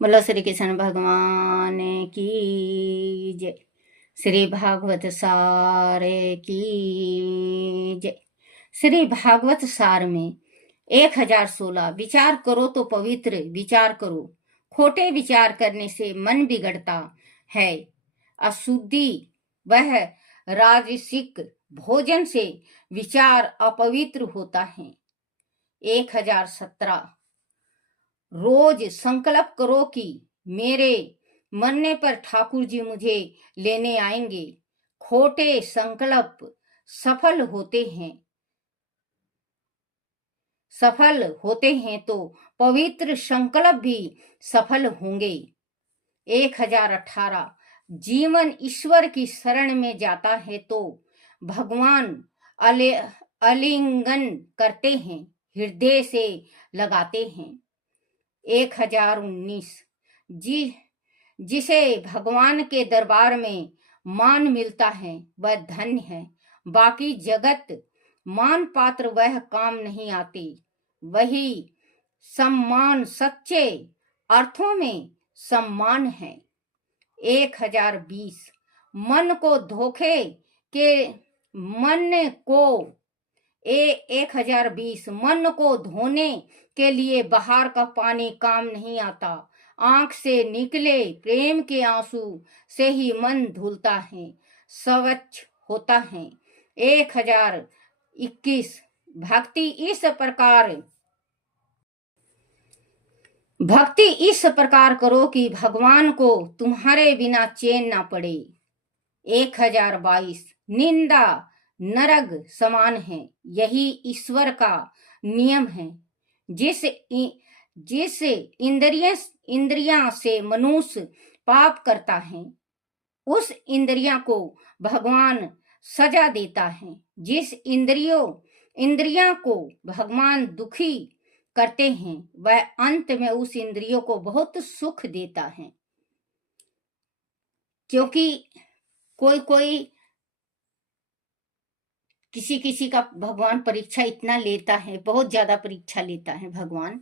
बोलो श्री कृष्ण भगवान की जय। श्री भागवत सार की जय। श्री भागवत सार में 1016 विचार करो तो पवित्र विचार करो। खोटे विचार करने से मन बिगड़ता है। अशुद्धि वह राजसिक भोजन से विचार अपवित्र होता है। 1017 रोज संकल्प करो कि मेरे मरने पर ठाकुर जी मुझे लेने आएंगे। खोटे संकल्प सफल होते हैं तो पवित्र संकल्प भी सफल होंगे। 1018 जीवन ईश्वर की शरण में जाता है तो भगवान आलिंगन करते हैं, हृदय से लगाते हैं। 1019 जिसे भगवान के दरबार में मान मिलता है वह धन्य है। बाकी जगत मान पात्र वह काम नहीं आते। वही सम्मान सच्चे अर्थों में सम्मान है। 1020 मन को धोखे के मन को 1020 मन को धोने के लिए बाहर का पानी काम नहीं आता। आंख से निकले प्रेम के आंसू से ही मन धुलता है, स्वच्छ होता है। 1021 भक्ति इस प्रकार करो कि भगवान को तुम्हारे बिना चैन ना पड़े। 1022 निंदा नरक समान है, यही ईश्वर का नियम है। जिस इंद्रियां से मनुष्य पाप करता है उस इंद्रियां को भगवान सजा देता है। जिस इंद्रियां को भगवान दुखी करते हैं वह अंत में उस इंद्रियों को बहुत सुख देता है। क्योंकि कोई किसी का भगवान परीक्षा इतना लेता है, बहुत ज्यादा परीक्षा लेता है भगवान,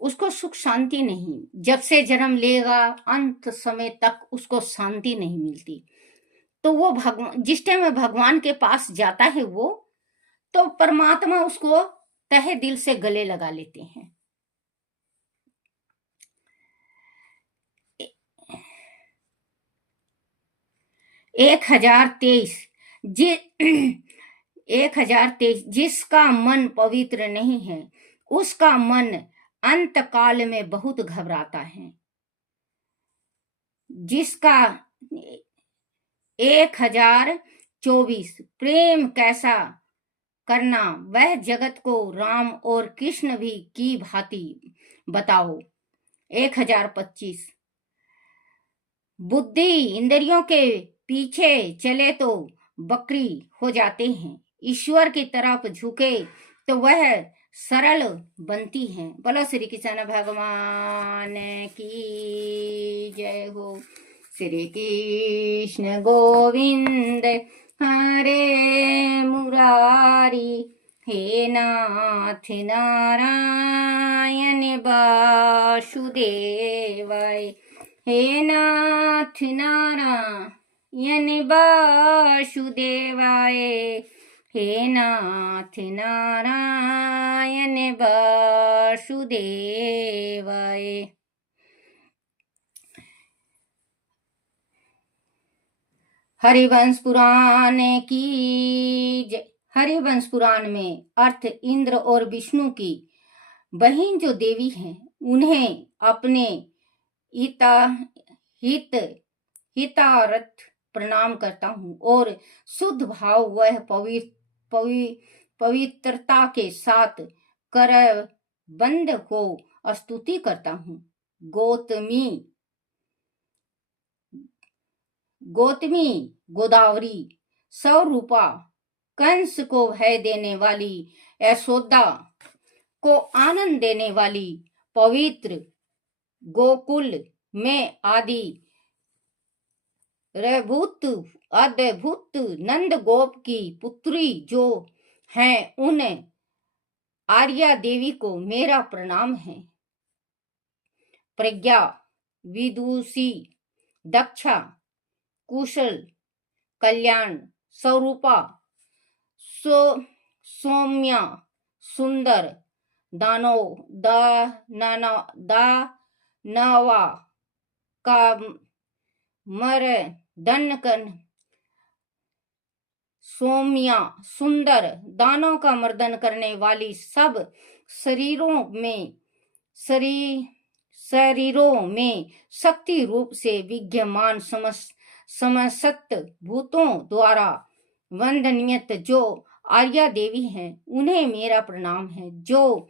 उसको सुख शांति नहीं। जब से जन्म लेगा अंत समय तक उसको शांति नहीं मिलती। तो वो भगवान जिस टाइम में भगवान के पास जाता है वो तो परमात्मा उसको तहे दिल से गले लगा लेते हैं। 1023 जिसका मन पवित्र नहीं है उसका मन अंत काल में बहुत घबराता है। जिसका 1024 प्रेम कैसा करना वह जगत को राम और कृष्ण भी की भांति बताओ। 1025 बुद्धि इंद्रियों के पीछे चले तो बकरी हो जाते हैं, ईश्वर की तरफ झुके तो वह सरल बनती हैं। बोलो श्री कृष्ण भगवान की जय हो। श्री कृष्ण गोविंद हरे मुरारी, हे नाथ नारायण वासुदेवाय, हे नाथ नारायण वासुदेवाय, हे नाथ नारायण वासुदेवाय। हरिवंश पुराण की जय। हरिवंश पुराण में अर्थ इंद्र और विष्णु की बहन जो देवी हैं उन्हें अपने हितार्थ प्रणाम करता हूँ और शुद्ध भाव वह पवित्रता के साथ करबंद हो स्तुति करता हूँ। गौतमी गोदावरी स्वरूपा कंस को भय देने वाली, यशोदा को आनंद देने वाली, पवित्र गोकुल में आदि अद्भुत नंद गोप की पुत्री जो हैं उन आर्या देवी को मेरा प्रणाम है। प्रज्ञा विदुषी, दक्षा, कुशल, कल्याण, स्वरूपा, सो सौम्या, सुंदर, दानव, दानवा, मर्दन, सौम्या, सुंदर, दानों का मर्दन करने वाली, सब शरीरों में शक्ति रूप से विद्यमान समस्त भूतों द्वारा वंदनीय जो आर्या देवी हैं, उन्हें मेरा प्रणाम है। जो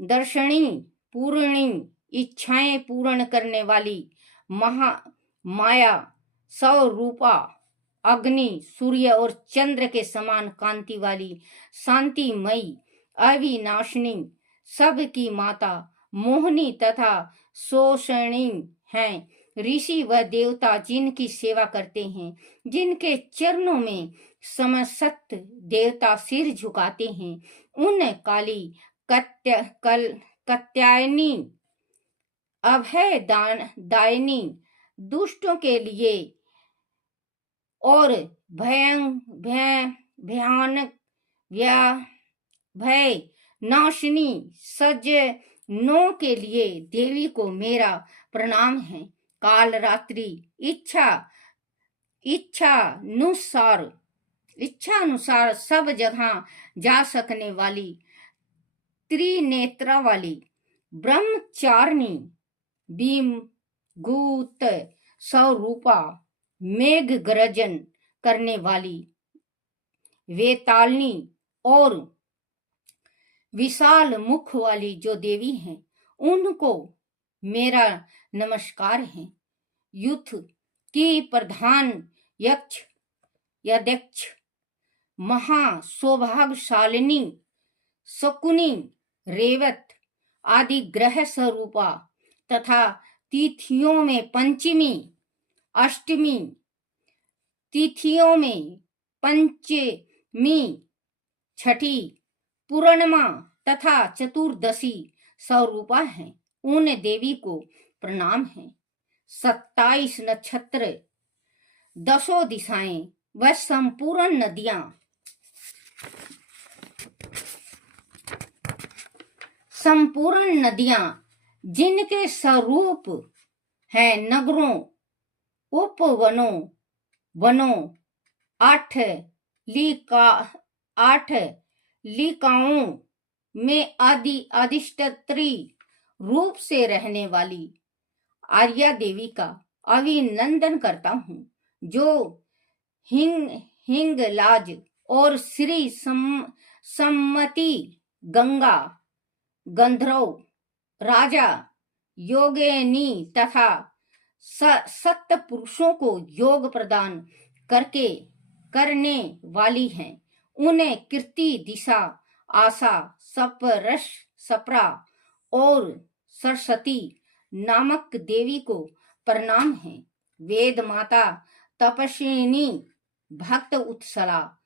दर्शनी, पूर्णी, इच्छाएं पूर्ण करने वाली, माया स्वरूपा, अग्नि, सूर्य और चंद्र के समान कांति वाली, शांतिमयी, अविनाशिनी, सबकी माता, मोहिनी तथा शोषणी हैं। ऋषि व देवता जिनकी सेवा करते हैं, जिनके चरणों में समस्त देवता सिर झुकाते हैं, उन काली, कात्यायनी, अभय दायिनी, दुष्टों के लिए और भयानक भय नाशिनी सज्जनों के लिए देवी को मेरा प्रणाम है। काल रात्रि इच्छानुसार सब जगह जा सकने वाली, त्रिनेत्रा वाली, ब्रह्मचारिणी, भीमभूत स्वरूपा, मेघ गर्जन करने वाली, वेतालनी और विशाल मुख वाली जो देवी हैं, उनको मेरा नमस्कार है। युद्ध की प्रधान यक्षयध्यक्ष, महासौभाग्यशालिनी, शकुनी, रेवत आदि ग्रह स्वरूपा तथा तिथियों में पंचमी, अष्टमी, तिथियों में पंचमी, छठी, पूर्णिमा तथा चतुर्दशी स्वरूपा है, उन देवी को प्रणाम है। 27 नक्षत्र, 10 दिशाएं व संपूर्ण नदियां जिनके स्वरूप हैं, नगरों, उपवनों, वनों, 8 लिकाओं में अधिष्ठात्री रूप से रहने वाली आर्या देवी का अभिनंदन करता हूँ, जो हिंगलाज और श्री सम्मति, गंगा, गंधर्व, राजा, योगिनी तथा सप्त पुरुषों को योग प्रदान करने वाली हैं। उन्हें कीर्ति, दिशा, आशा, सप्रा और सरस्वती नामक देवी को प्रणाम है। वेद माता, तपस्विनी, भक्त उत्सला,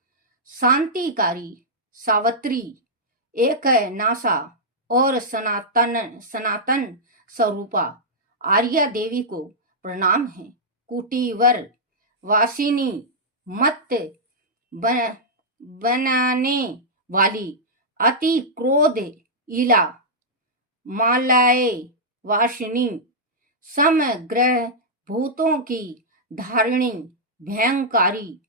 शांतिकारी, सावित्री, एक नासा और सनातन स्वरूपा आर्या देवी को प्रणाम है। कुटीवर वासिनी, मत बनाने वाली, अति क्रोध इला, मालाए वासिनी, समग्र भूतों की धारिणी, भयंकारी,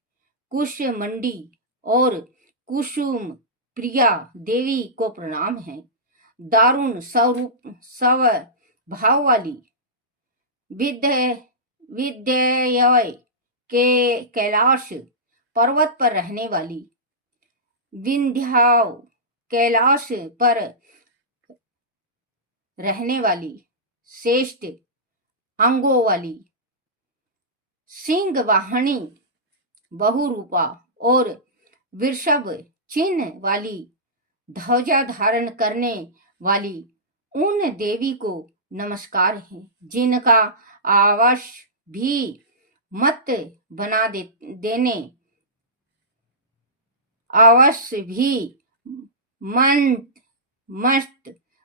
कुशमंडी और कुसुम प्रिया देवी को प्रणाम है। दारुण स्वभाव वाली, विद्यय के कैलाश पर्वत पर रहने वाली, विंध्याव कैलाश पर रहने वाली, श्रेष्ठ अंगों वाली, सिंह वाहनी, बहुरूपा और वृषभ चिन्ह वाली, ध्वजा धारण करने वाली उन देवी को नमस्कार है, जिनका आवास भी मत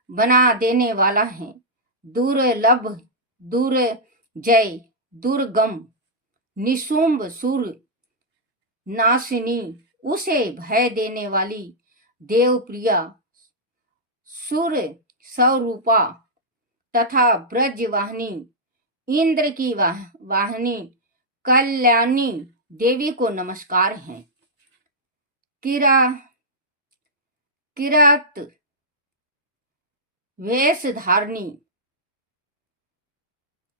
बना देने वाला है। दुर्लभ दुर्जय दुर्गम निशुंभ सुर नाशिनी, उसे भय देने वाली देवप्रिया सुर स्वरूपा तथा ब्रजवाहिनी इंद्र की वाहिनी कल्याणी देवी को नमस्कार है। किरात वेश धारणी,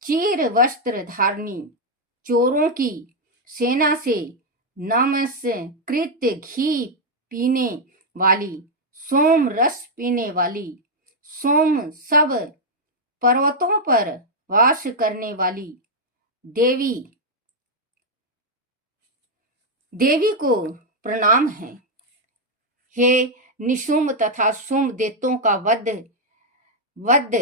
चीर वस्त्र धारणी, चोरों की सेना से नमस्कृत घी पीने वाली, सोम रस पीने वाली, सोम सब पर्वतों पर वास करने वाली देवी को प्रणाम है। हे निशुंभ तथा शुंभ दैत्यों का वध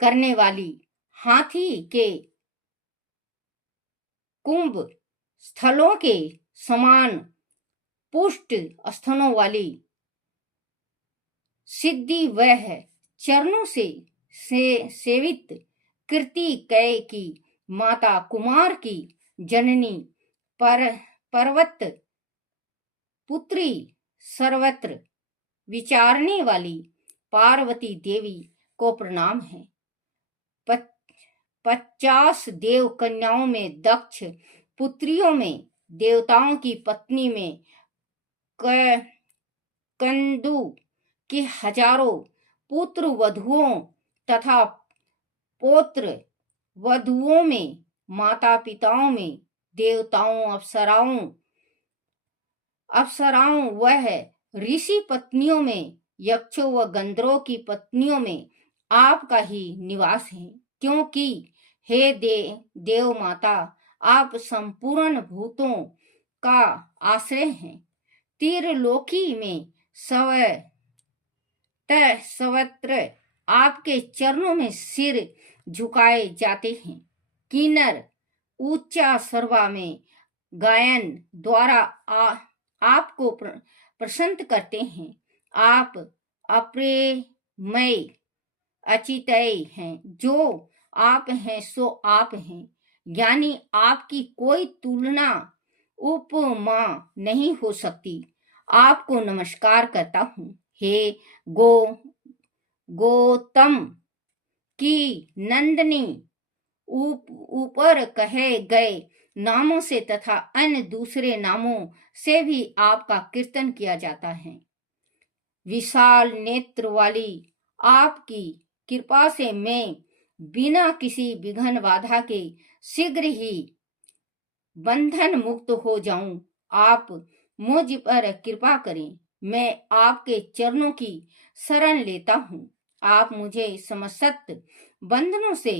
करने वाली, हाथी के कुंभ स्थलों के समान पुष्ट स्तनों वाली, सिद्धि वह चरणों से सेवित कीर्ति कै की माता, कुमार की जननी, पर्वत पुत्री, सर्वत्र विचारने वाली पार्वती देवी को प्रणाम है। 50 देव कन्याओं में दक्ष, पुत्रियों में देवताओं की पत्नी में कंदु की हजारों पुत्र वधुओं तथा पौत्र वधुओं में, माता पिताओं में, देवताओं अप्सराओं वह ऋषि पत्नियों में, यक्षों व गंधर्वों की पत्नियों में आपका ही निवास है। क्योंकि हे देव माता, आप संपूर्ण भूतों का आश्रय हैं। त्रिलोकी में सर्वत्र आपके चरणों में सिर झुकाए जाते हैं। किन्नर ऊंचा सर्वा में गायन द्वारा आपको प्रसन्न करते हैं। आप अप्रेमय अचितय हैं, जो आप हैं सो आप हैं, यानी आपकी कोई तुलना उपमा नहीं हो सकती। आपको नमस्कार करता हूँ। हे गौतम की नंदनी, ऊपर कहे गए नामों से तथा अन्य दूसरे नामों से भी आपका कीर्तन किया जाता है। विशाल नेत्र वाली आपकी कृपा से मैं बिना किसी विघ्न बाधा के शीघ्र ही बंधन मुक्त हो जाऊं। आप मुझ पर कृपा करें। मैं आपके चरणों की शरण लेता हूँ। आप मुझे समस्त बंधनों से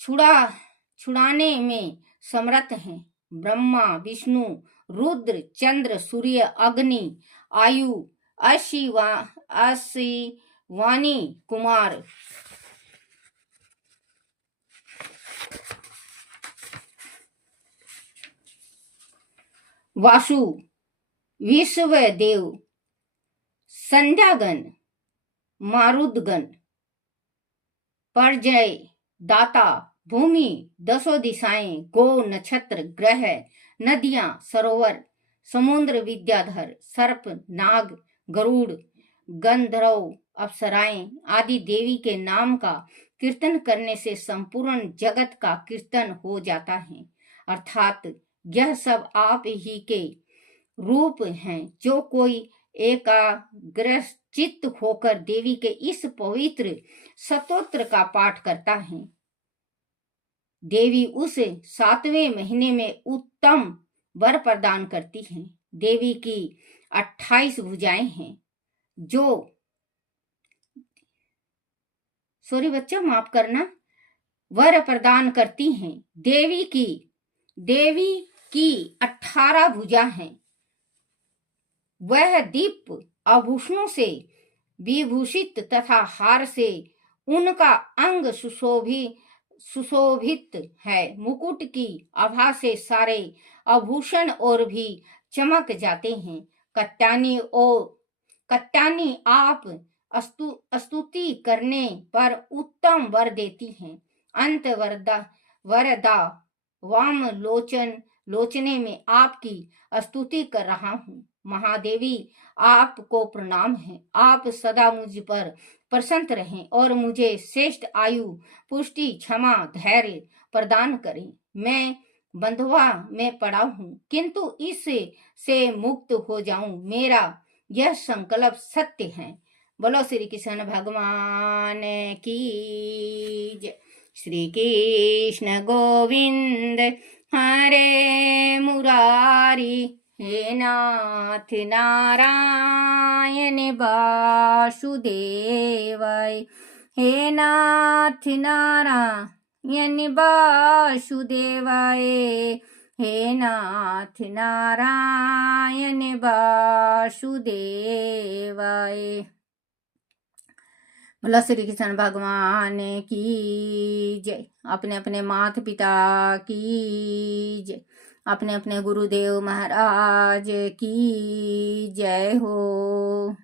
छुड़ाने में समर्थ हैं। ब्रह्मा विष्णु रुद्र चंद्र सूर्य अग्नि आयु वाणी कुमार वासु विश्व देव संध्यागण मारुदगण परजय दाता भूमि दसों दिशाएं गो नक्षत्र ग्रह नदियां सरोवर समुद्र विद्याधर सर्प नाग गरुड़ गंधर्व अप्सराएं आदि देवी के नाम का कीर्तन करने से संपूर्ण जगत का कीर्तन हो जाता है। अर्थात यह सब आप ही के रूप हैं। जो कोई एकाग्रचित्त होकर देवी के इस पवित्र स्तोत्र का पाठ करता है, देवी उस 7वें महीने में उत्तम वर प्रदान करती है। देवी की 28 भुजाएं हैं जो बच्चों माफ करना, वर प्रदान करती हैं। देवी की 18 भुजा हैं। वह दीप आभूषणों से विभूषित तथा हार से उनका अंग सुशोभित है। मुकुट की आभा से सारे आभूषण और भी चमक जाते हैं। कत्यानी आप स्तुति करने पर उत्तम वर देती हैं। अंत वरदा वाम लोचने में आपकी स्तुति कर रहा हूँ। महादेवी, आपको प्रणाम है। आप सदा मुझ पर प्रसन्न रहें और मुझे श्रेष्ठ आयु, पुष्टि, क्षमा, धैर्य प्रदान करें। मैं बंधुआ में पड़ा हूँ, किंतु इससे मुक्त हो जाऊं, मेरा यह संकल्प सत्य है। बोलो श्री कृष्ण भगवान की जय। श्री कृष्ण गोविंद हरे मुरारी, हे नाथ नारायण वासुदेवाय, हे नाथ नारायण वासुदेवाय, हे नाथ नारायण वासुदेवाय। बोलो श्री कृष्ण भगवान की जय। अपने अपने माता पिता की जय, अपने अपने गुरुदेव महाराज की जय हो।